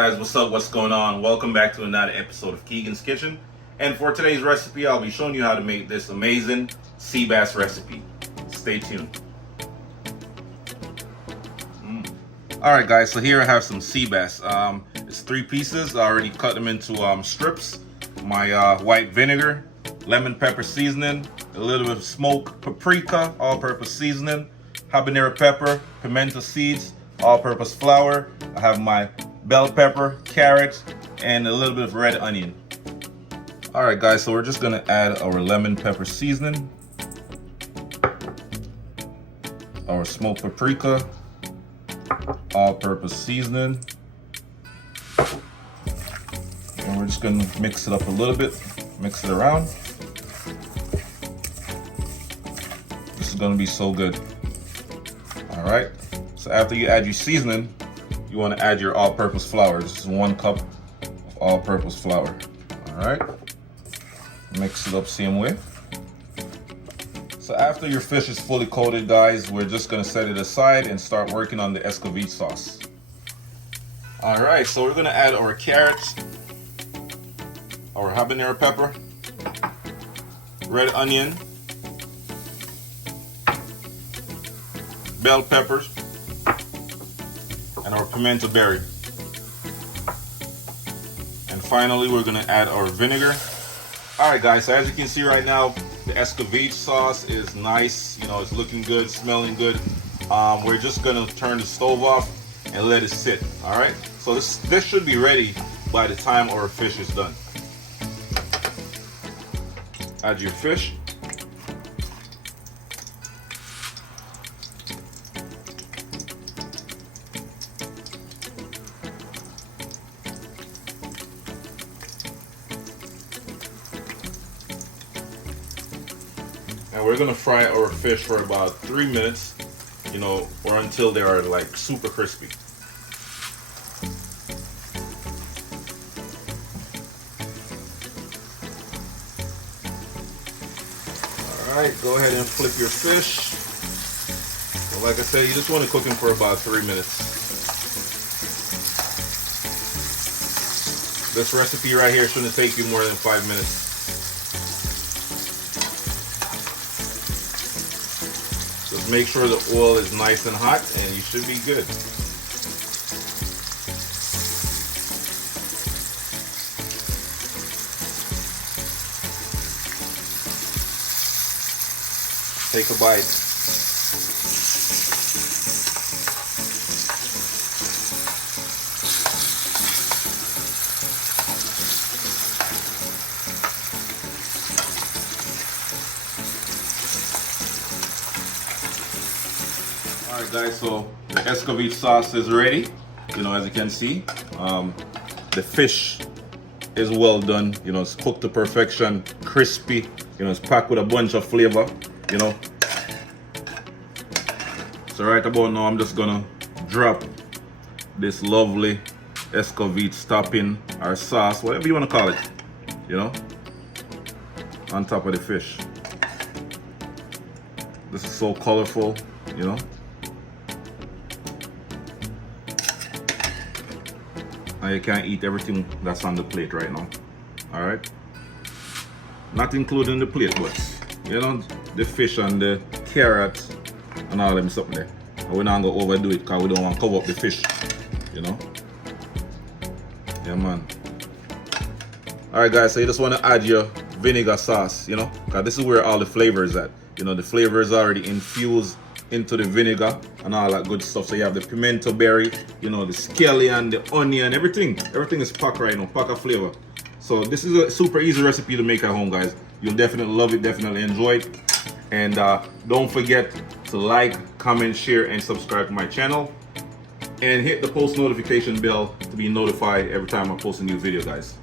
guys, what's up, what's going on? Welcome back to another episode of Keegan's Kitchen. And for today's recipe, I'll be showing you how to make this amazing sea bass recipe. Stay tuned. Alright guys, so here I have some sea bass. It's 3 pieces. I already cut them into strips. My white vinegar, lemon pepper seasoning, a little bit of smoked paprika, all-purpose seasoning, habanero pepper, pimento seeds, all-purpose flour. I have my bell pepper, carrots, and a little bit of red onion. Alright guys, so we're just gonna add our lemon pepper seasoning, our smoked paprika, all-purpose seasoning, and we're just gonna mix it up a little bit, mix it around. This is gonna be so good. Alright, so after you add your seasoning, you want to add your all-purpose flour. This is 1 cup of all-purpose flour. Alright, mix it up same way. So after your fish is fully coated, guys, we're just going to set it aside and start working on the Escovitch sauce. Alright, so we're going to add our carrots, our habanero pepper, red onion, bell peppers, and our pimento berry. And finally, we're gonna add our vinegar. Alright guys, so as you can see right now, the Escovitch sauce is nice. You know, it's looking good, smelling good. We're just gonna turn the stove off and let it sit. Alright, so this should be ready by the time our fish is done. Add your fish. And we're gonna fry our fish for about 3 minutes, you know, or until they are like super crispy. Alright, go ahead and flip your fish. So like I said, you just want to cook them for about 3 minutes. This recipe right here shouldn't take you more than 5 minutes. Just make sure the oil is nice and hot and you should be good. Take a bite. Alright guys, so the Escovitch sauce is ready. You know, as you can see, the fish is well done. You know, it's cooked to perfection, crispy. You know, it's packed with a bunch of flavor. You know, so right about now, I'm just gonna drop this lovely Escovitch topping or sauce, whatever you want to call it, you know, on top of the fish. This is so colorful, you know. Now you can't eat everything that's on the plate right now. All right, not including the plate, but you know, the fish and the carrot and all them something there. And we're not gonna overdo it because we don't want to cover up the fish, you know. Yeah man. Alright guys, so you just want to add your vinegar sauce, you know, because this is where all the flavor is at. You know, the flavor is already infused into the vinegar and all that good stuff. So you have the pimento berry, you know, the scallion, the onion, everything is packed right now, pack of flavor. So this is a super easy recipe to make at home, guys. You'll definitely love it, definitely enjoy it. And don't forget to like, comment, share, and subscribe to my channel. And hit the post notification bell to be notified every time I post a new video, guys.